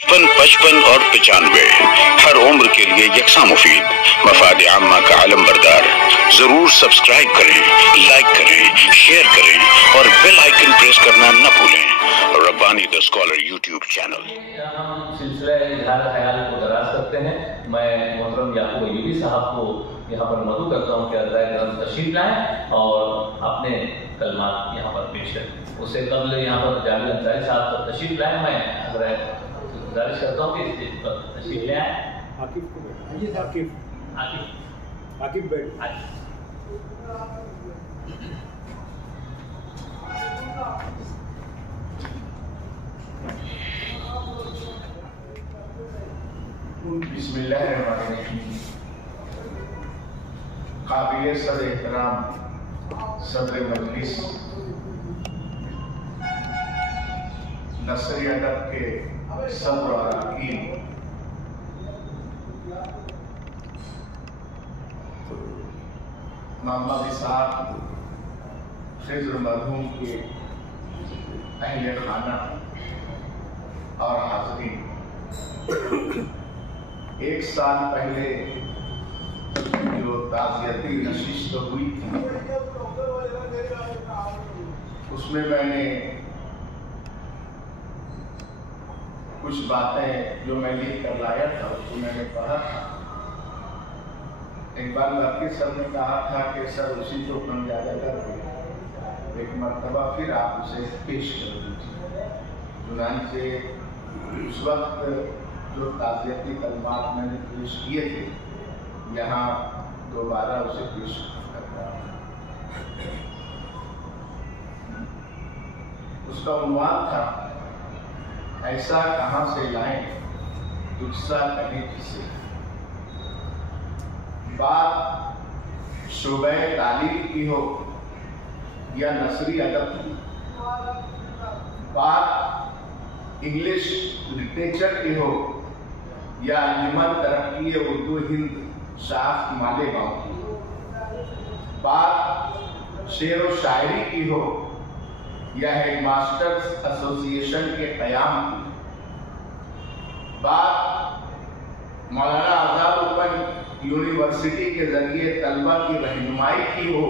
55 और 95 हर उम्र के लिए यकसा मुफीद, मफाद आम्मा का आलम बरदार। जरूर सब्सक्राइब करें, लाइक करें, शेयर करें और बेल आइकन प्रेस करना न भूलें। Rabbani the scholar YouTube channel. हम सिलसिला इजहार ख्याल को दराज करते हैं। मैं मोहतरम याकूब अयूबी साहब को यहाँ पर मदऊ करता हूँ कि अज़ाए करम तशरीफ लाएं और अपने कलमात यहाँ पर पेश करें। उससे कबल यहाँ पर जावेद अंसारी साहब तो तशरीफ लाएं। मैं गुजारिश करता हूँ कि स्टेज पर तशरीफ ले आए। आकिब को आकिब बैठ। बिस्मिल्लाहिर्रहमानिर्रहीम। काबिल सदर एहतराम सदर मजलिस, नसरी अदब के सदर और अकीम, मोहम्मद इसाक खिज़्र मरहूम के अहले खाना और हाज़रीन, एक साल पहले जो ताज़ियती नशिस्त हुई थी उसमें मैंने कुछ बातें जो मैं लिख कर लाया था उसको मैंने पढ़ा था। एक बार लड़के सर ने कहा था कि सर उसी को कम ज़्यादा करके एक मरतबा फिर आप उसे पेश कर दीजिए। चुनांचे उस वक्त जो ताज़ियती कलमात मैंने पेश किए थे यहाँ दोबारा उसे पेश कर रहा हूँ। उसका उन्वान था, ऐसा कहाँ से लाएं तुझसा कहें किसे। बात शोबे तालीम की हो या नसरी अदब की, बात इंग्लिश लिटरेचर की हो या अंजुमन तरक्की उर्दू हिंद शाख मालेगांव की, बात शेर व शायरी की हो या हेडमास्टर्स एसोसिएशन के क़याम की, बात मौलाना आज़ाद ओपन यूनिवर्सिटी के जरिए तलबा की रहनुमाई की हो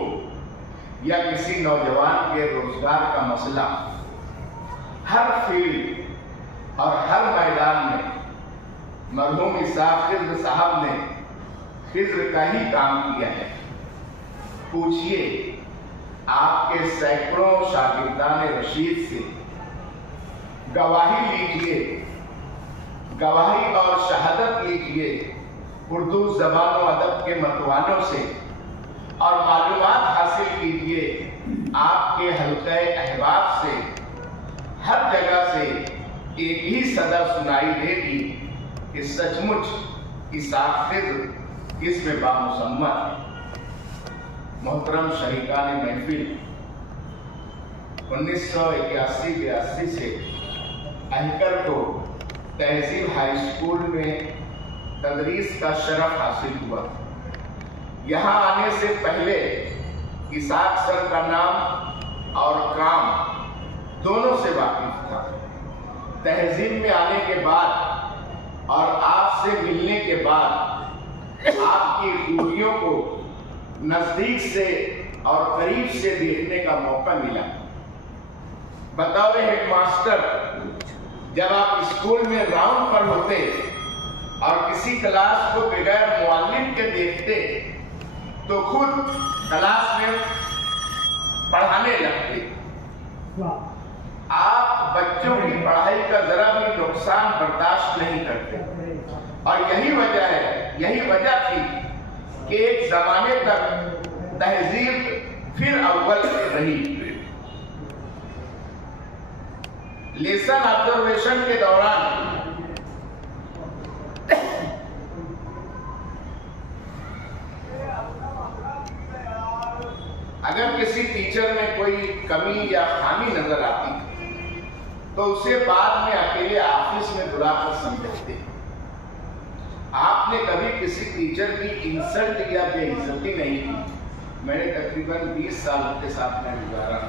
या किसी नौजवान के रोजगार का मसला, हर फील्ड और हर मैदान में मरहूम इसाक खिज़्र साहब ने खिज़्र का ही काम किया है। पूछिए आपके सैकड़ों शागिर्दान रशीद से, गवाही लीजिए, गवाही और शहादत लीजिए उर्दू ज़बान व अदब के मतवालों से और मालूमात हासिल कीजिए आपके हल्क़े अहबाब से। हर जगह से एक ही सदा सुनाई देगी कि सचमुच इसाक खिज़्र इसमें बामुसम्मा है। मोहतरम शरीकान महफिल, 1981-82 से अहकर को तहसील हाई स्कूल में तदरीस का शरफ हासिल हुआ। यहाँ आने से पहले इसाक सर का नाम और काम दोनों से वाकिफ था। तहजीब में आने के बाद और आपसे मिलने के बाद आपकी खूबियों को नजदीक से और करीब से देखने का मौका मिला। बताओ हेडमास्टर, जब आप स्कूल में राउंड पर होते और किसी क्लास को बगैर मुअल्लिम के देखते तो खुद क्लास में पढ़ाने लगते। आप बच्चों की पढ़ाई का जरा भी नुकसान बर्दाश्त नहीं करते और यही वजह थी कि एक जमाने तक तहजीब फिर अव्वल रही। लेसन ऑब्जर्वेशन के दौरान अगर किसी टीचर में कोई कमी या खामी नजर आती तो उसे बाद में अकेले ऑफिस में बुलाकर समझाते। आपने कभी किसी टीचर की इंसल्ट या बेइज्जती नहीं की। मैंने तकरीबन 20 साल के साथ में गुजारा।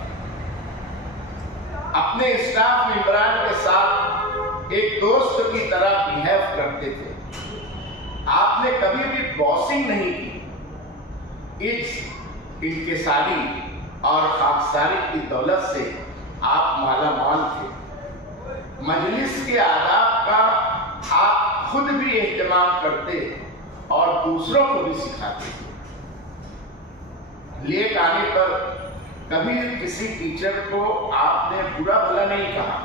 अपने स्टाफ मेंबरान के साथ एक दोस्त की तरह बिहेव करते थे। आपने कभी भी बॉसिंग नहीं की। इस इंकिसारी और खाकसारी की दौलत से आप मालामाल थे। मजलिस के आदाब का आप खुद भी एहतमाम करते और दूसरों को भी सिखाते थे। लेट आने पर कभी किसी टीचर को आपने बुरा भला नहीं कहा।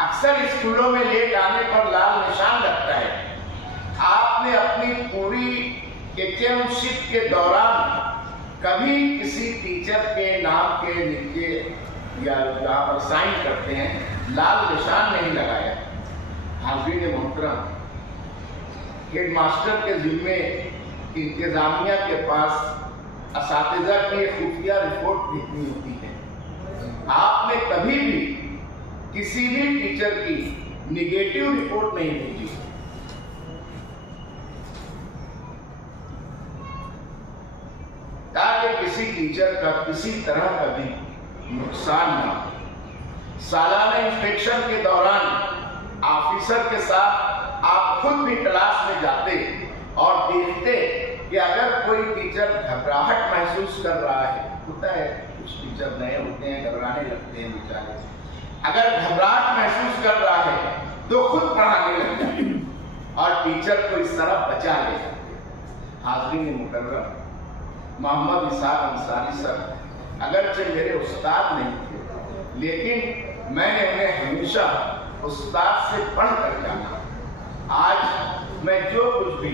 अक्सर स्कूलों में लेट आने पर लाल निशान लगता है। आपने अपनी पूरी एचएमशिप के दौरान कभी किसी टीचर के नाम के नीचे या जहाँ पर साइन करते हैं लाल निशान नहीं लगाया। हाज़रीन मोहतरम, हेडमास्टर के जिम्मे इंतजामिया के पास असातिज़ा की खुफिया रिपोर्ट भेजनी होती है। आपने कभी भी किसी भी टीचर की निगेटिव रिपोर्ट नहीं भेजी। ताकि किसी टीचर का किसी तरह का भी नुकसान ना हो। सालाना इंस्पेक्शन के दौरान ऑफिसर के साथ आप खुद भी क्लास में जाते और देखते कि अगर कोई टीचर घबराहट महसूस कर रहा है, होता है कुछ टीचर नए होते हैं, घबराने लगते हैं बेचारे, अगर घबराहट महसूस कर रहा है तो खुद पढ़ाने लगते हैं और टीचर को इस तरह बचा ले जाते हैं। हाज़रीन मुकर्रम, मोहम्मद इसाक अंसारी सर अगरचे मेरे उस्ताद नहीं थे, लेकिन मैंने उन्हें हमेशा उस्ताद से पढ़ कर जाना। आज मैं जो कुछ भी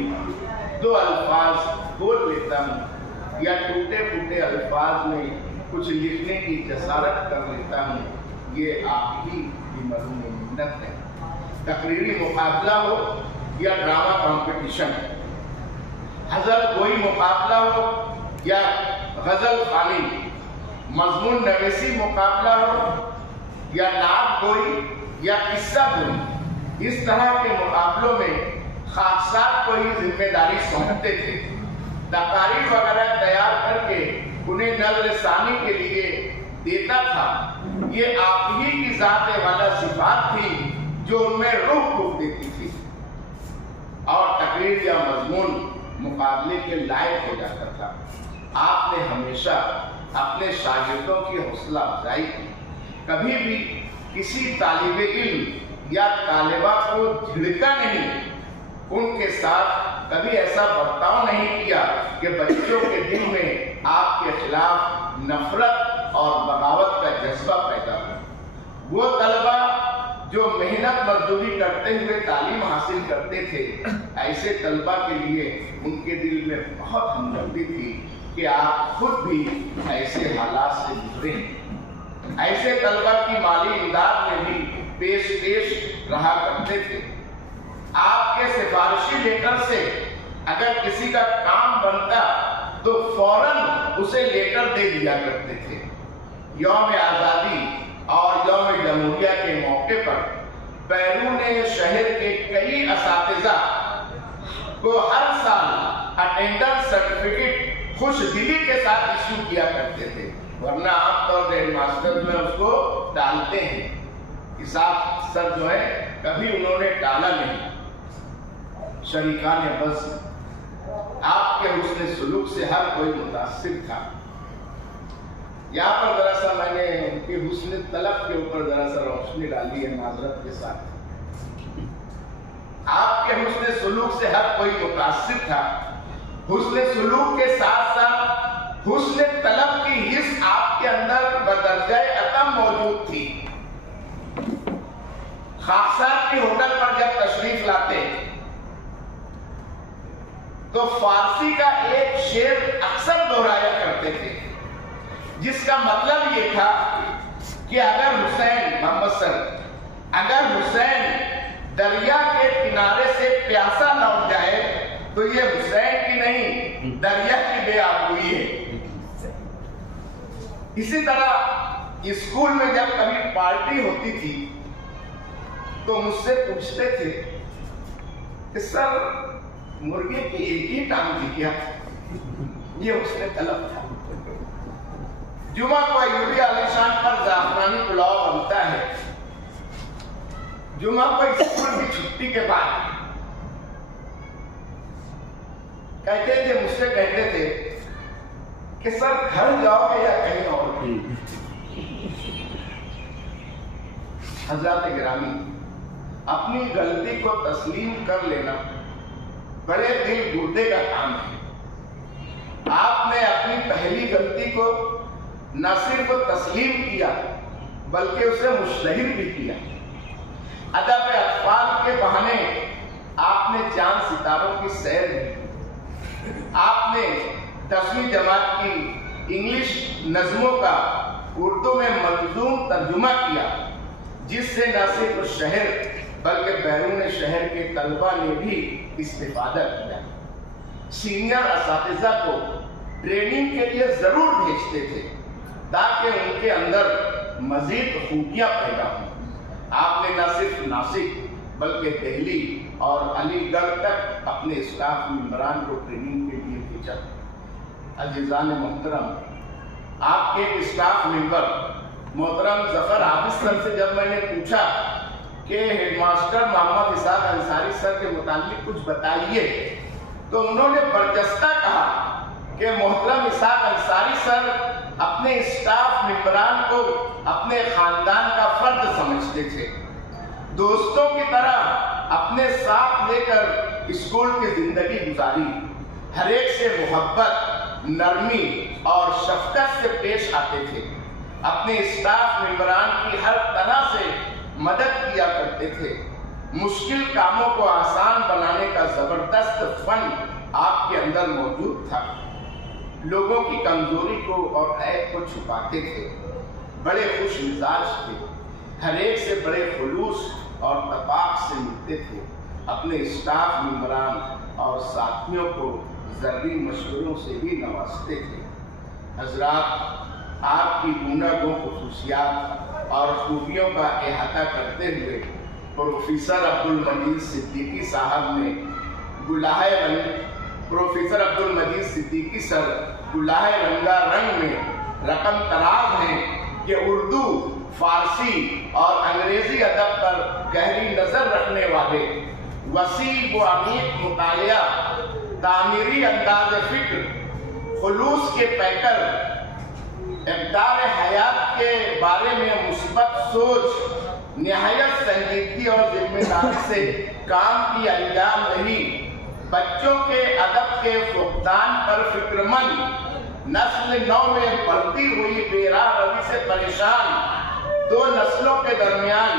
दो अल्फाज बोल लेता हूँ या टूटे फूटे अल्फाज में कुछ लिखने की जसारत कर लेता हूँ, ये आप ही की मरहूम मिन्नत है। तकरीरी मुकाबला हो या ड्रामा कंपटीशन, हज़ल कोई मुकाबला हो या गजल खानी, मजमून नवेसी मुकाबला हो या नात गोई या किस्सा गोई, इस तरह के मुकाबलों में खाकसात को ही जिम्मेदारी सौंपते थे। तकारीर वगैरह तैयार करके उन्हें नज़र-ए-सानी के लिए देता था। ये आप ही की ज़ात वाला सिफात थी जो उनमें रूह फूंक देती थी और तकरीर या मजमून मुकाबले के लायक हो जाता था। आपने हमेशा अपने शागिर्दों की हौसला अफजाई की। कभी भी किसी तालिबे इल्म या तालिबा को झिड़का नहीं, उनके साथ कभी ऐसा बर्ताव नहीं किया कि बच्चों के दिल में आपके खिलाफ नफरत और बगावत का जज्बा पैदा हो। वो तलबा जो मेहनत मजदूरी करते हुए तालीम हासिल करते थे, ऐसे तलबा के लिए उनके दिल में बहुत हमदर्दी थी कि आप खुद भी ऐसे हालात से गुजरे। ऐसे तलबा की माली इमदाद में भी पेश रहा करते थे। आपके सिफारिशी लेटर से अगर किसी का काम बनता तो फौरन उसे लेटर दे दिया करते थे। यौम आज़ादी और यौम जमहूरिया के मौके पर बैरून शहर के कई असातिज़ा को हर साल अटेंडेंस सर्टिफिकेट खुश दिली के साथ इश्यू किया करते थे, वरना आमतौर पर हेडमास्टर में उसको टालते हैं। इसाक सर जो है कभी उन्होंने टाला नहीं। शरीकान बस आपके हुस्न सुलूक से हर कोई मुतासिर था। यहाँ पर जरा सा मैंने उनके हुस्न तलब के ऊपर जरा सा रोशनी डाली है माजरत के साथ। आपके हुस्न सुलूक से हर कोई मुतासिर था। हुस्न सुलूक के साथ साथ हुस्न तलब की हिस्स आपके अंदर बदर्जाए अतम मौजूद थी। खाकसात के होटल पर जब तशरीफ लाते तो फारसी का एक शेर अक्सर दोहराया करते थे, जिसका मतलब ये था कि अगर हुसैन मोहम्मद सर, अगर हुसैन दरिया के किनारे से प्यासा लौट जाए तो ये हुसैन की नहीं दरिया की बेआबरूई है। इसी तरह स्कूल में जब कभी पार्टी होती थी तो मुझसे पूछते थे कि सर मुर्गे की एक ही टांग थी क्या? ये उसने तलब था। जुमा को अयूबी आलिशान पर जाफरानी पुलाव बनता है। जुमा पर स्कूल की छुट्टी के बाद कहते थे, मुझसे कहते थे कि सर घर जाओगे या कहीं और? हज़रात गिरामी, अपनी गलती को तस्लीम कर लेना बड़े दिल गुर्दे का काम है। आपने अपनी पहली गलती को न सिर्फ तस्लीम किया बल्कि उसे मुस्तहिर भी किया। अदब अतफाल के बहाने आपने चांद सितारों की सैर की। आपने 10वीं जमात की इंग्लिश नज़मों का उर्दू में मंजूम तर्जुमा किया, जिससे न सिर्फ शहर बल्कि बैरून शहर के तलबा ने भी इस्तेफादा किया। सीनियर असातिज़ा को ट्रेनिंग के लिए जरूर भेजते थे ताकि उनके अंदर मजीद खूबियां पैदा हों। आपने न सिर्फ नासिक बल्कि दिल्ली और अलीगढ़ तक अपने स्टाफ मेंबरान को ट्रेनिंग के लिए भेजा। अज़ीज़ान मोहतरम, आपके एक स्टाफ मेंबर मोहतरम जफर हाफिज सर से जब मैंने पूछा कि हेडमास्टर मोहम्मद इसाक अंसारी सर के मुतालिक कुछ बताइए, तो उन्होंने बरजस्ता कहा कि मोहतरम इसाक अंसारी सर अपने स्टाफ मेंबरान को अपने खानदान का फर्द समझते थे। दोस्तों की तरह अपने साथ लेकर स्कूल की जिंदगी गुजारी। हर एक से मोहब्बत, नरमी और शफकत से पेश आते थे। अपने स्टाफ मेंबरान की हर तरह से मदद किया करते थे। मुश्किल कामों को आसान बनाने का जबरदस्त फन आपके अंदर मौजूद था। लोगों की कमजोरी को और ऐब को छुपाते थे। बड़े खुश मिजाज थे। हर एक से बड़े खुलूस और तपाक से मिलते थे। अपने स्टाफ मेंबरान और साथियों को जरूरी मशवरों से भी नवाजते थे। हजरात, आपकी गुनागों खुसूसियात और खूबियों का अहाता करते हुए प्रोफेसर अब्दुल मजीद सिद्दीकी साहब ने प्रोफेसर अब्दुल मजीद सिद्दीकी सर गुलाहे रंगा रंग में रकम तराज हैं कि उर्दू, फारसी और अंग्रेजी अदब पर गहरी नजर रखने वाले, वसी व अमीर मुतालिया, तामीरी अंदाज फिक्र, खुलूस के पैकर, इक़दार हयात के बारे में मुस्बत सोच, निहायत संजीदगी और जिम्मेदारी से काम की अंजाम रही, बच्चों के अदब के फुकदान पर फिक्रमंद, नस्ल नौ में बढ़ती हुई बेराह रवि से परेशान, दो नस्लों के दरमियान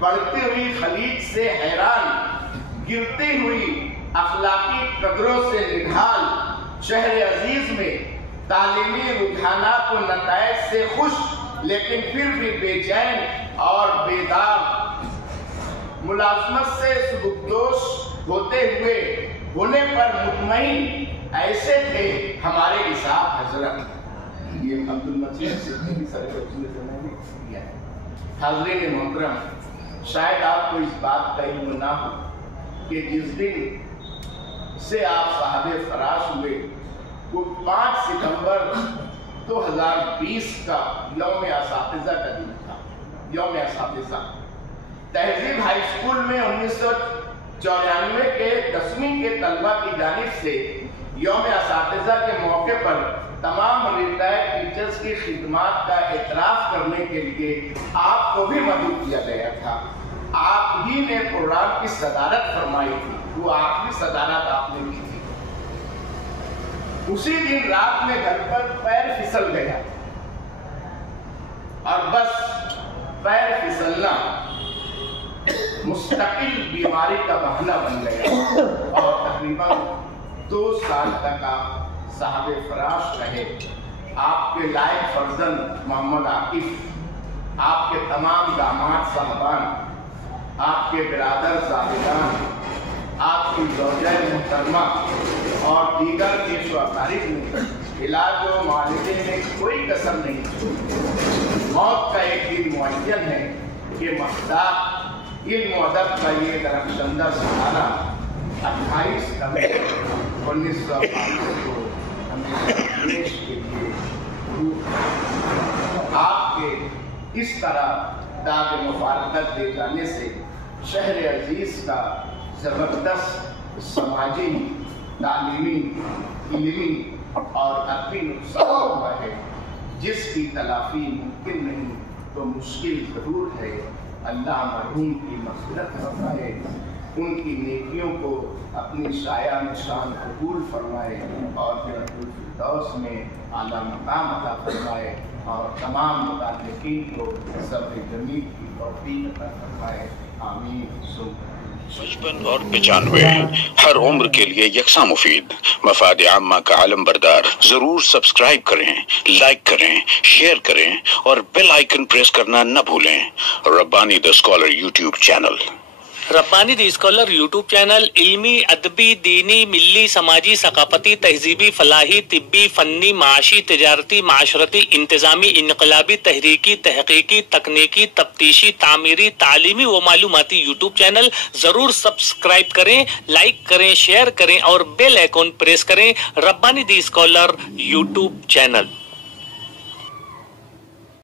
बढ़ती हुई खलीज से हैरान, गिरती हुई अखलाकी कदरों से निढाल, शहर अजीज में तालीमी रुझानात व नताइज से खुश लेकिन फिर भी बेचैन और बेदाग, मुलाजमत से सुबुकदोश होने पर मुतमईन ऐसे थे हमारे इसाक हजरत। ये अब्दुल मजीद सिद्दीकी सर के किया है। हाज़रीन मोहतरम, शायद आपको इस बात का इल्म ना हो कि जिस दिन से आप साहबे फराश हुए वो 5 सितंबर 2020 का यौम असातिज़ा का दिन था। यौम असातिज़ा तहजीब हाई स्कूल में 1994 के 10वीं के तलबा की जानिब से यौम असातिज़ा के मौके पर तमाम रिटायर्ड टीचर्स की खिदमत का एतराफ़ करने के लिए आपको भी मदद किया गया था। आप ही ने प्रोग्राम की सदारत फरमाई थी। वो आखिरी सदारत आपने की थी। उसी दिन रात में घर पर पैर फिसल गया और बस पैर फिसलना मुस्तकिल बीमारी का बहाना बन गया और तकरीबन 2 साल तक आप साहबे फराश रहे। आपके लायक फर्जंद मोहम्मद आकिफ, आपके तमाम दामाद साहबान, आपके बिरादर साहिबान, आपकी ज़ौजा मुहतरमा और दीगर देश व अकारिब ने इलाज व मुआलजे में कोई कसर नहीं छोड़ी। मौत का एक दिन मुअय्यन है कि मक़दार इल्म व अदब का ये दरख्शंदा सहारा 28 नवंबर 1922 को हमें देश के लिए आपके इस तरह दाग मुफारकत दे जाने से शहर अजीज का ज़बरदस्त समाजी, तालीमी, इल्मी और अदबी नुकसान हुआ है, जिसकी तलाफी मुमकिन नहीं तो मुश्किल ज़रूर है। अल्लाह मरहूम की मग़फ़िरत फरमाए, उनकी नेकियों को अपनी शाया निशान कबूल फरमाए और जन्नतुल फिरदौस में आला मकाम अता फरमाए और तमाम मुताल्लिकीन को सब्र जमील की तौफीक अता फरमाए। आमीन। 55 और 95 हर उम्र के लिए यकसा मुफीद। मफाद आम्मा का आलम बरदार। जरूर सब्सक्राइब करें, लाइक करें, शेयर करें और बेल आइकन प्रेस करना न भूलें। Rabbani the scholar YouTube channel. Rabbani the scholar YouTube channel इल्मी, अदबी, दीनी, मिली, समाजी, सकाफती, तहजीबी, फलाही, तिब्बी, फन्नी, माशी, तिजारती, माशरती, इंतजामी, इनकलाबी, तहरीकी, तहकीकी, तकनीकी, तफ्तीशी, तामीरी, तालीमी व मालूमाती यूट्यूब चैनल। जरूर सब्सक्राइब करें, लाइक करें, शेयर करें और बेल आइकन प्रेस करें। Rabbani the scholar YouTube channel.